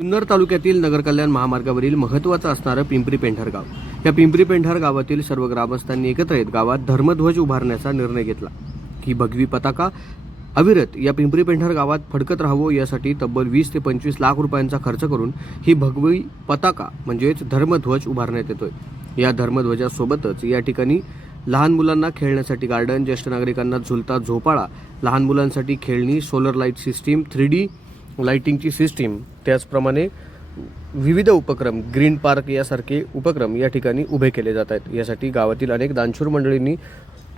जुन्नर तालुक्यातील नगरकल्याण महामार्गावरील महत्त्वाचं असणारं पिंपरी पेंढार गाव. या पिंपरी पेंढार गावातील सर्व ग्रामस्थांनी एकत्र येत गावात धर्मध्वज उभारण्याचा निर्णय घेतला. ही भगवी पताका अविरत या पिंपरी पेंढार गावात फडकत राहावं यासाठी तब्बल वीस ते पंचवीस लाख रुपयांचा खर्च करून ही भगवी पताका म्हणजेच धर्मध्वज उभारण्यात येतोय. या धर्मध्वजासोबतच या ठिकाणी लहान मुलांना खेळण्यासाठी गार्डन ज्येष्ठ नागरिकांना झुलता झोपाळा लहान मुलांसाठी खेळणी solar light system three D लाईटिंगची system त्याचप्रमाणे विविध उपक्रम ग्रीन पार्क यासारखे उपक्रम या ठिकाणी उभे केले जात आहेत. यासाठी गावातील अनेक दानशूर मंडळींनी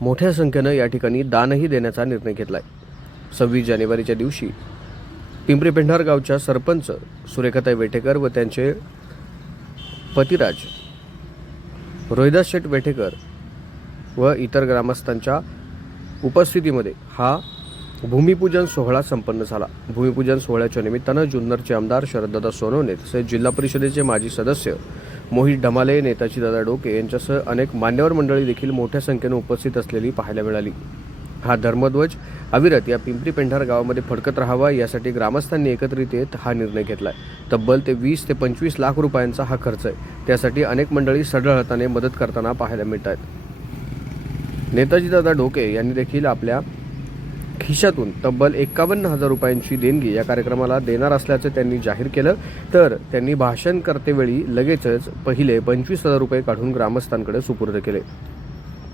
मोठ्या संख्येनं या ठिकाणी दानही देण्याचा निर्णय घेतला आहे सव्वीस जानेवारीच्या दिवशी पिंपरी पेंढार गावच्या सरपंच सुरेखाताई वेठेकर व त्यांचे पतिराज रोहिदास शेठ वेठेकर व इतर ग्रामस्थांच्या उपस्थितीमध्ये हा भूमिपूजन सोहळा संपन्न झाला. भूमिपूजन सोहळ्याच्या निमित्तानं जुन्नरचे आमदार शरददादा सोनवणे तसेच जिल्हा परिषदेचे माजी सदस्य मोहित ढमाले नेताजी दादा डोके यांच्यासह अनेक मान्यवर मंडळी देखील मोठ्या संख्येनं उपस्थित असलेली पाहायला मिळाली. हा धर्मध्वज अविरत या पिंपरी पेंढार गावामध्ये फडकत राहावा यासाठी ग्रामस्थांनी एकत्रित येत हा निर्णय घेतलाय. तब्बल ते वीस ते पंचवीस लाख रुपयांचा हा खर्च आहे. त्यासाठी अनेक मंडळी सढळ हाताने मदत करताना पाहायला मिळत आहेत नेताजी दादा डोके यांनी देखील आपल्या खिशातून तब्बल एकावन्न हजार रुपयांची देणगी या कार्यक्रमाला देणार असल्याचं त्यांनी जाहीर केलं. तर त्यांनी भाषण करतेवेळी लगेचच पहिले पंचवीस हजार रुपये काढून ग्रामस्थांकडे सुपूर्द केले.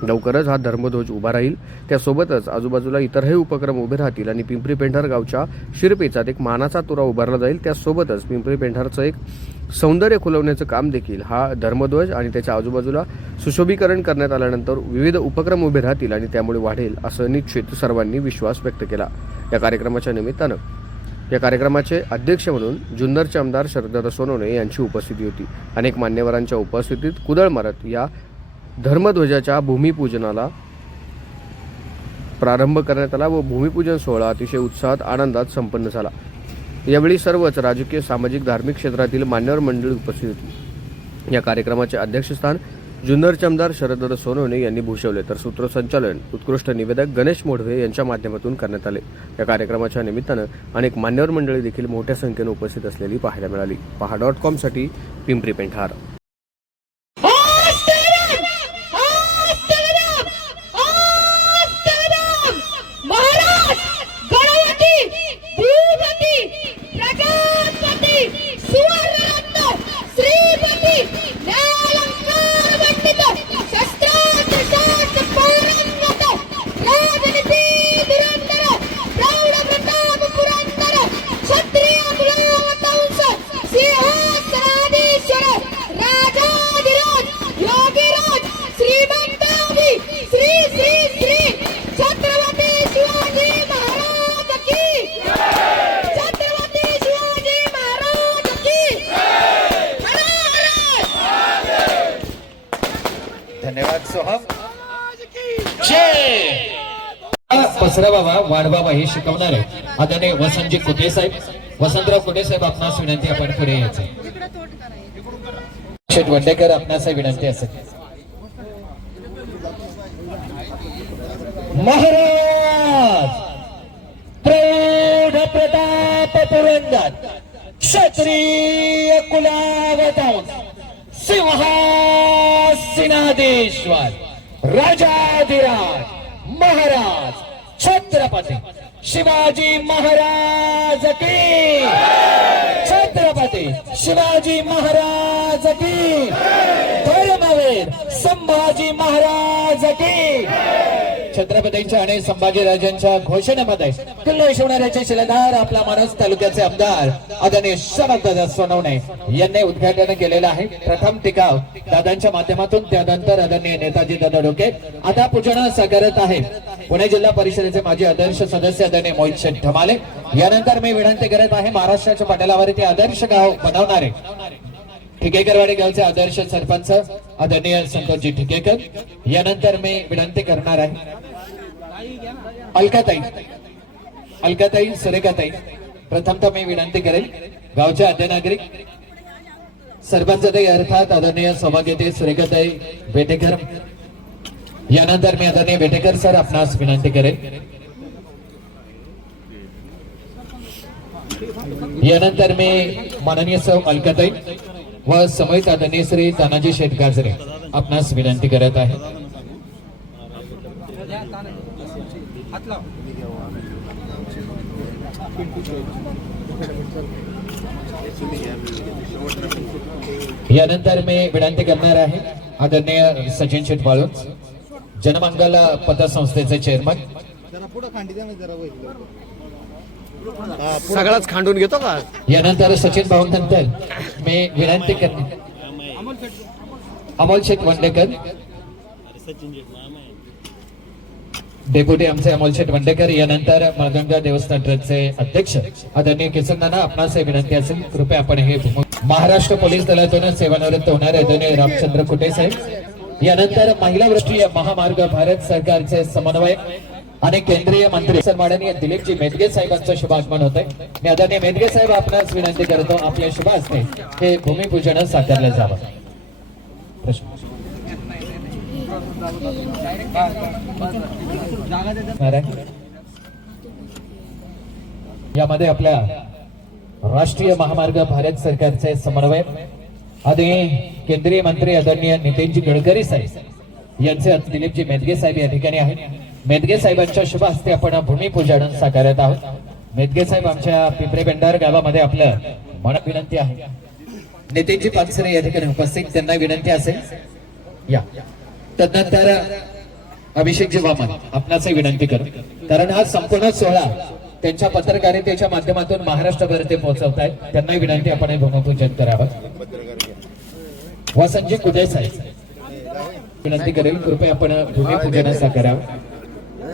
लवकरच हा धर्मध्वज उभा राहील. त्यासोबतच आजूबाजूला इतरही उपक्रम उभे राहतील आणि पिंपरी पेंढार गावच्या शिरपेचात एक मानाचा तुरा उभारला जाईल. त्यासोबतच पिंपरी पेंढारचं एक सौंदर्य खुलवण्याचं काम देखील हा धर्मध्वज आणि त्याच्या आजूबाजूला सुशोभीकरण करण्यात आल्यानंतर विविध उपक्रम उभे राहतील आणि त्यामुळे वाढेल असं निश्चित सर्वांनी विश्वास व्यक्त केला. या कार्यक्रमाच्या निमित्तानं या कार्यक्रमाचे अध्यक्ष म्हणून जुन्नरचे आमदार शरददादा सोनवणे यांची उपस्थिती होती. अनेक मान्यवरांच्या उपस्थितीत कुदळ मारत या धर्मध्वजाच्या भूमिपूजनाला प्रारंभ करण्यात आला व भूमिपूजन सोहळा अतिशय उत्साहात आनंदात संपन्न झाला. यावेळी सर्वच राजकीय सामाजिक धार्मिक क्षेत्रातील मान्यवर मंडळी उपस्थित होती. या कार्यक्रमाचे अध्यक्षस्थान जुन्नरचे आमदार शरदर सोनवणे यांनी भूषवले. तर सूत्रसंचालन उत्कृष्ट निवेदक गणेश मोढवे यांच्या माध्यमातून करण्यात आले. या कार्यक्रमाच्या निमित्तानं अनेक मान्यवर मंडळी देखील मोठ्या संख्येनं उपस्थित असलेली पाहायला मिळाली. पहा डॉट कॉमसाठी पिंपरी पेंठार धन्यवाद सोहम पसरा बाबा वाढबाबा हे शिकवणार आहे आदरणीय वसंतजी कुटे साहेब? वसंतराव कुटे साहेब? आपणास विनंती आपण पुढे यायचं. शेठ वंडेकर आपणास विनंती असेल महाराज! प्रौढ प्रताप पुरंदर क्षत्रिय कुलावतांस सिंहासनाधीश्वर राजाधिराज महाराज छत्रपती शिवाजी महाराज की. छत्रपती शिवाजी महाराज की. धर्मवीर संभाजी महाराज की. छत्रपतींच्या आणि संभाजीराजांच्या घोषणेमध्ये किल्ले शिवणाऱ्याचे शिलेदार आपला माणूस तालुक्याचे आमदार आदरणीय शरददादा सोनवणे यांनी उद्घाटन केलेलं आहे. प्रथम टिकाव दादांच्या माध्यमातून त्यानंतर आदरणीय नेताजी दादा डोके. आता पूजन साकारत आहे. पुणे जिल्हा परिषदेचे माजी आदर्श सदस्य आदरणीय मोहित शेठ धमाले. यानंतर मी विनंती करत आहे महाराष्ट्राच्या पटलावरती आदर्श गाव बनवणारे ठिकेकरवाडी गावचे आदर्श सरपंच आदरणीय संतोषजी ठिकेकर. यानंतर मी विनंती करणार आहे अलकाताई. अलकाताई सुरेखाताई. प्रथमतः मी विनंती करेल गावचे आद्य नागरिक सरपंच ते अर्थात आदरणीय सौभाग्यते सुरेखाताई बेटेकर यानंतर मी आदरणीय बेटेकर सर आपणास विनंती करेल. यानंतर मी माननीय सौ अलकाताई व समेत आदरणीय श्री तानाजी शेठ गाजरे आपणास विनंती करत आहे. यानंतर मी विनंती करणार आहे आदरणीय सचिन शेठ बाळू जनमंगल पतसंस्थेचे चेअरमन सगळाच खांडून घेतो का? यानंतर सचिन भाऊंनंतर मी विनंती करणार अमोल शेठ वंडेकर. डेप्युटी आमचे अमोल शेठ वंडेकर यानंतर मळगंगा देवस्थान ट्रस्टचे अध्यक्ष आदरणीय किसनदाना आपणास विनंती असेल कृपया आपण हे महाराष्ट्र पोलीस दलातून सेवानिवृत्त होणारे आदरणीय रामचंद्र कुटे साहेब यानंतर महिला राष्ट्रीय महामार्ग भारत सरकारचे समन्वय आणि केंद्रीय मंत्री सन्माननीय दिलीपजी मेदगे साहेबांचं शुभ आगमन होत आहे मी आदरणीय मेदगे साहेब आपणास विनंती करतो आपल्या शुभ हस्ते हे भूमिपूजन साकारलं जावं. प्रश्न. यामध्ये आपल्या राष्ट्रीय महामार्ग भारत सरकारचे समन्वय आधी केंद्रीय मंत्री आदरणीय नितीनजी गडकरी साहेब यांचे दिलीपजी मेदगे साहेब या ठिकाणी आहेत. मेदगे साहेबांच्या शुभ हस्ते आपण भूमिपूजन साकारत आहोत. मेदगे साहेब आमच्या पिंपरे बेंडार गावामध्ये आपलं म्हणत विनंती आहे. नितीनजी पानसरे या ठिकाणी उपस्थित त्यांना विनंती असेल. या. तदनंतर अभिषेकजी वामन आपणासही विनंती करू. कारण हा संपूर्ण सोहळा त्यांच्या पत्रकारितेच्या माध्यमातून महाराष्ट्रभर ते पोहोचवत आहेत त्यांनाही विनंती आपण हे भूमिपूजन करावं. वसंतजी कुदे साहेब? विनंती करेल कृपया आपण करावं.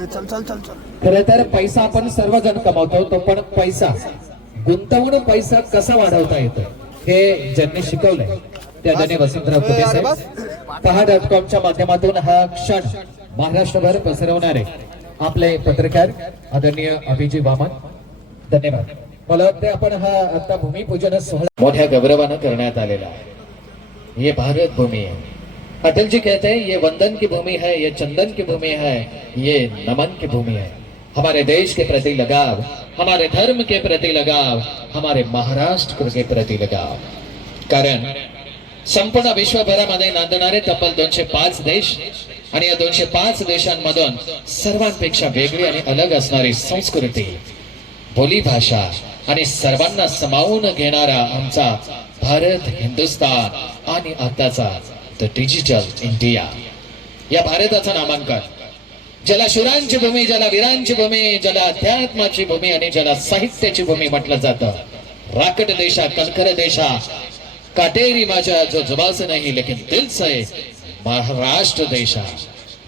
चल चल चल खर तर पैसा आपण सर्वजण कमावतो तो पण पैसा. गुंतवून पैसा कसा वाढवता येतो हे ज्यांनी शिकवलंय. त्या कुटे पहा डॉट हा क्षण पत्रकार आदरणीय अभिजी वामन, धन्यवाद. भूमिपूजन भारत भूमि अटल जी कहते हैं, ये वंदन की भूमि है, ये चंदन की भूमि है, ये नमन की भूमि है. हमारे देश के प्रति लगाव, हमारे धर्म के प्रति लगाव, हमारे महाराष्ट्र के प्रति लगाव। कारण संपूर्ण विश्वभरामध्ये नांदणारे तब्बल दोनशे पाच देश आणि या दोनशे पाच देशांमधून सर्वांपेक्षा वेगळी आणि अलग असणारी संस्कृती बोली भाषा आणि सर्वांना समावून घेणारा आमचा भारत हिंदुस्तान आणि आताचा द डिजिटल इंडिया या भारताचं नामांकन. ज्याला शुरांची भूमी ज्याला वीरांची भूमी ज्याला अध्यात्माची भूमी आणि ज्याला साहित्याची भूमी म्हटलं जातं. राकट देशा कणखर देशा काटेरी माझ्या जो जुबास नाही लेकिन दिल आहे महाराष्ट्र देशा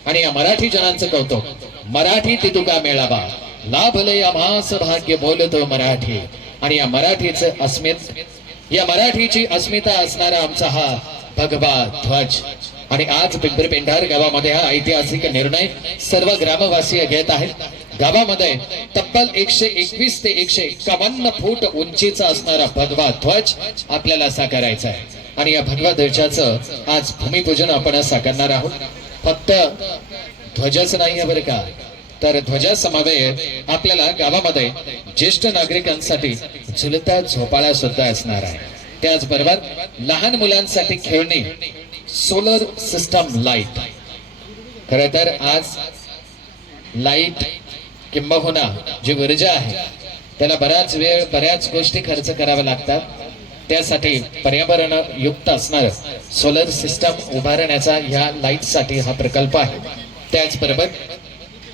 आणि या मराठी जनांचं कौतुक. मराठी तितुका मेळावा. लाभले या मास भाग्य बोलतो मराठी. आणि या मराठीचं अस्मित या मराठीची अस्मिता असणारा आमचा हा भगवा ध्वज. आणि आज पिंपरी पेंढार गावामध्ये हा ऐतिहासिक निर्णय सर्व ग्रामवासीय घेत आहेत. गावामध्ये तब्बल एकशे एकवीस ते एकशे एकावन्न फूट उंचीचा असणारा भगवा ध्वज आपल्याला साकारायचा आहे. आणि या भगवा ध्वजाचं आज भूमिपूजन आपण साकारणार आहोत. फक्त ध्वजच नाही आहे बरं का. तर ध्वजा समवेत आपल्याला गावामध्ये ज्येष्ठ नागरिकांसाठी झुलता झोपाळा सुद्धा असणार आहे. त्याचबरोबर लहान मुलांसाठी खेळणी सोलर सिस्टम लाइट खर तर आज लाइट किंबहुना जी ऊर्जा आहे त्याला बराच वेळ बऱ्याच गोष्टी खर्च कराव्या लागतात. त्यासाठी पर्यावरण युक्त असणार सोलर सिस्टम उभारण्याचा ह्या लाइटसाठी हा प्रकल्प आहे. त्याचबरोबर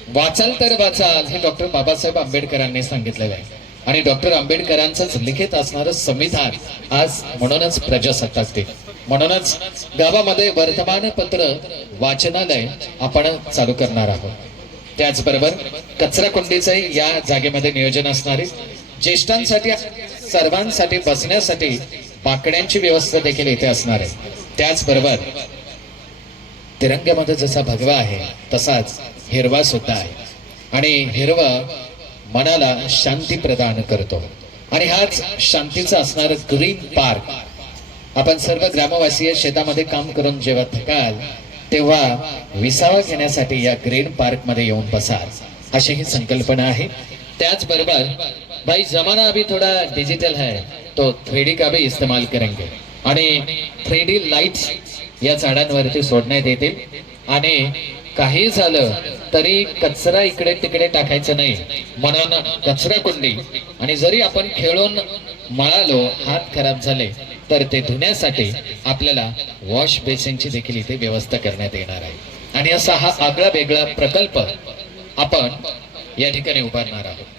वाचाल तर वाचाल हे डॉक्टर बाबासाहेब आंबेडकरांनी सांगितलेलं आहे. आणि डॉक्टर आंबेडकरांचंच लिखित असणारं संविधान आज म्हणूनच प्रजासत्ताक दिन. म्हणूनच गावामध्ये वर्तमानपत्र वाचनालय आपण चालू करणार आहोत. त्याचबरोबर कचरा कुंडीचंही या जागेमध्ये नियोजन असणारे ज्येष्ठांसाठी सर्वांसाठी बसण्यासाठी बाकड्यांची व्यवस्था देखील इथे असणार आहे. त्याचबरोबर तिरंग्यामध्ये जसा भगवा आहे तसाच हिरवा सुद्धा आहे. आणि हिरवा मनाला शांती प्रदान करतो. आणि हाच शांतीचा असणार ग्रीन पार्क आपण सर्व ग्रामवासीय शेतामध्ये काम करून जेव्हा थकाल तेव्हा विसावा घेण्यासाठी या ग्रीन पार्कमध्ये येऊन बसाल अशी ही संकल्पना आहे. त्याचबरोबर भाई जमाना अभी थोड़ा डिजिटल है तो थ्री का भी इस्तेमाल करेंगे. आणि थ्री डी लाईट्स या झाडांवरती सोडण्यात येतील. आणि काही झालं तरी कचरा इकडे तिकडे टाकायचं नाही. म्हणून कचरा कुंडी. आणि जरी आपण खेळून मळालो हात खराब झाले तर ते धुण्यासाठी आपल्याला वॉश बेसिनची देखील इथे व्यवस्था करण्यात येणार आहे. आणि असा हा आगळा वेगळा प्रकल्प आपण या ठिकाणी उभारणार आहोत.